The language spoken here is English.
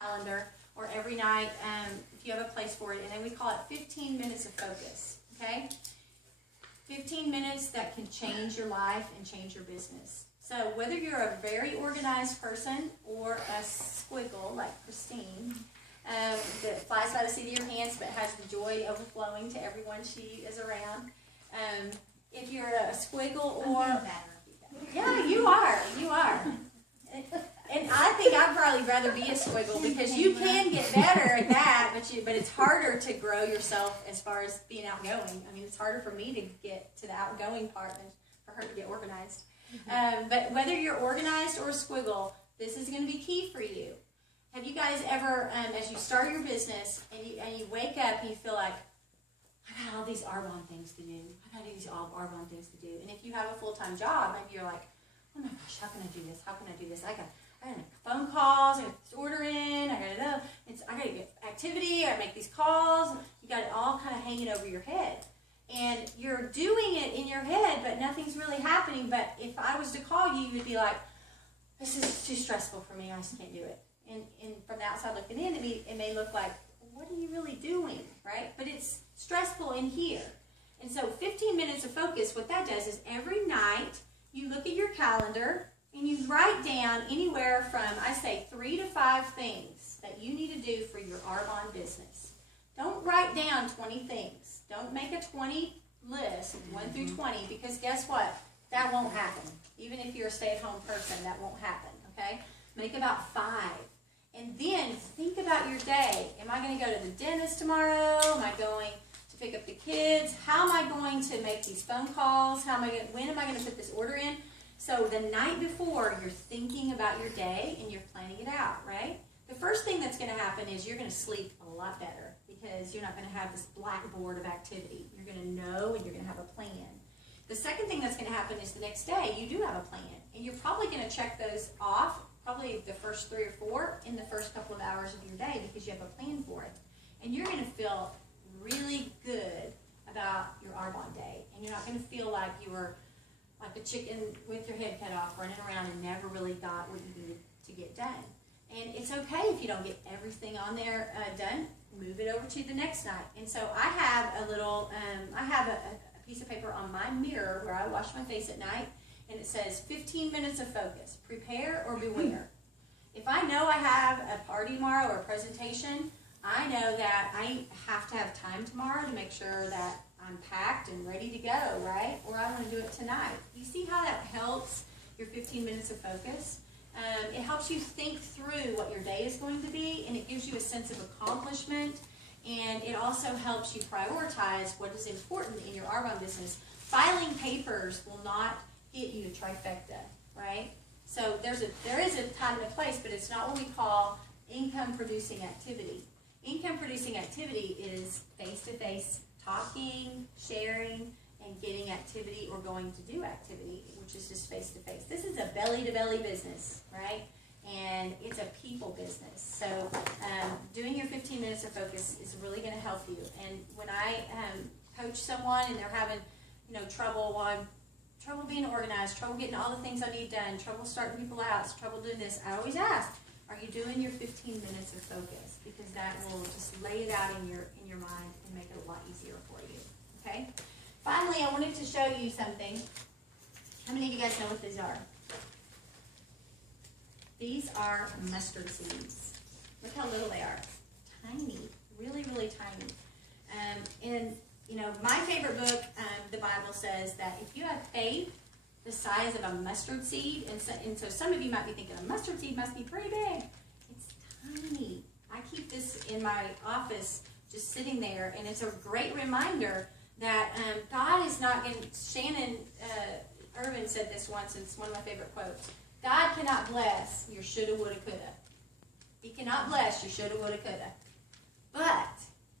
calendar, or every night if you have a place for it, and then we call it 15 minutes of focus, okay? 15 minutes that can change your life and change your business. So whether you're a very organized person or a squiggle like Christine, that flies by the seat of your hands but has the joy overflowing to everyone she is around. If you're a squiggle or... Yeah, you are. And I think I'd probably rather be a squiggle because you can get better at that, but it's harder to grow yourself as far as being outgoing. I mean, it's harder for me to get to the outgoing part than for her to get organized. But whether you're organized or a squiggle, this is going to be key for you. Have you guys ever, as you start your business and you wake up and you feel like, I got all these Arbonne things to do. Arbonne things to do. And if you have a full-time job, maybe you're like, oh my gosh, how can I do this? How can I do this? I got to make phone calls. I got this order in. I got to get activity. I got to make these calls. You got it all kind of hanging over your head. And you're doing it in your head, but nothing's really happening. But if I was to call you, you would be like, this is too stressful for me. I just can't do it. And from the outside looking in, it may look like, what are you really doing, right? But it's stressful in here. And so 15 minutes of focus, what that does is every night you look at your calendar and you write down anywhere from, I say, 3 to 5 things that you need to do for your Arbonne business. Don't write down 20 things. Don't make a 20 list, 1 through 20, because guess what? That won't happen. Even if you're a stay-at-home person, that won't happen, okay? Make about 5. And then think about your day. Am I going to go to the dentist tomorrow? Am I going to pick up the kids? How am I going to make these phone calls? When am I going to put this order in? So the night before, you're thinking about your day and you're planning it out, right? The first thing that's going to happen is you're going to sleep a lot better because you're not going to have this blackboard of activity. You're going to know and you're going to have a plan. The second thing that's going to happen is the next day, you do have a plan. And you're probably going to check those off, probably the first 3 or 4 in the first couple of hours of your day because you have a plan for it. And you're going to feel really good about your Arbonne day. And you're not going to feel like you were like a chicken with your head cut off running around and never really got what you needed to get done. And it's okay if you don't get everything on there done. Move it over to the next night. And so I have a little, a piece of paper on my mirror where I wash my face at night, and it says 15 minutes of focus, prepare or beware. If I know I have a party tomorrow or a presentation, I know that I have to have time tomorrow to make sure that I'm packed and ready to go, right? Or I want to do it tonight. You see how that helps your 15 minutes of focus? It helps you think through what your day is going to be, and it gives you a sense of accomplishment, and it also helps you prioritize what is important in your Arbonne business. Filing papers will not get you to trifecta, right? So there is a time and a place, but it's not what we call income-producing activity. Income-producing activity is face-to-face talking, sharing, and getting activity or going to do activity, which is just face-to-face. This is a belly-to-belly business, right? And it's a people business. So doing your 15 minutes of focus is really going to help you. And when I coach someone and they're having, trouble being organized, trouble getting all the things I need done, trouble starting people out, trouble doing this, I always ask, are you doing your 15 minutes of focus? Because that will just lay it out in your mind and make it a lot easier for you. Okay? Finally, I wanted to show you something. How many of you guys know what these are? These are mustard seeds. Look how little they are. Tiny. Really, really tiny. And my favorite book, the Bible, says that if you have faith the size of a mustard seed, and so some of you might be thinking, a mustard seed must be pretty big. It's tiny. I keep this in my office just sitting there, and it's a great reminder that God is not going to, Shannon Irvin said this once, and it's one of my favorite quotes. God cannot bless your shoulda, woulda, coulda. He cannot bless your shoulda, woulda, coulda. But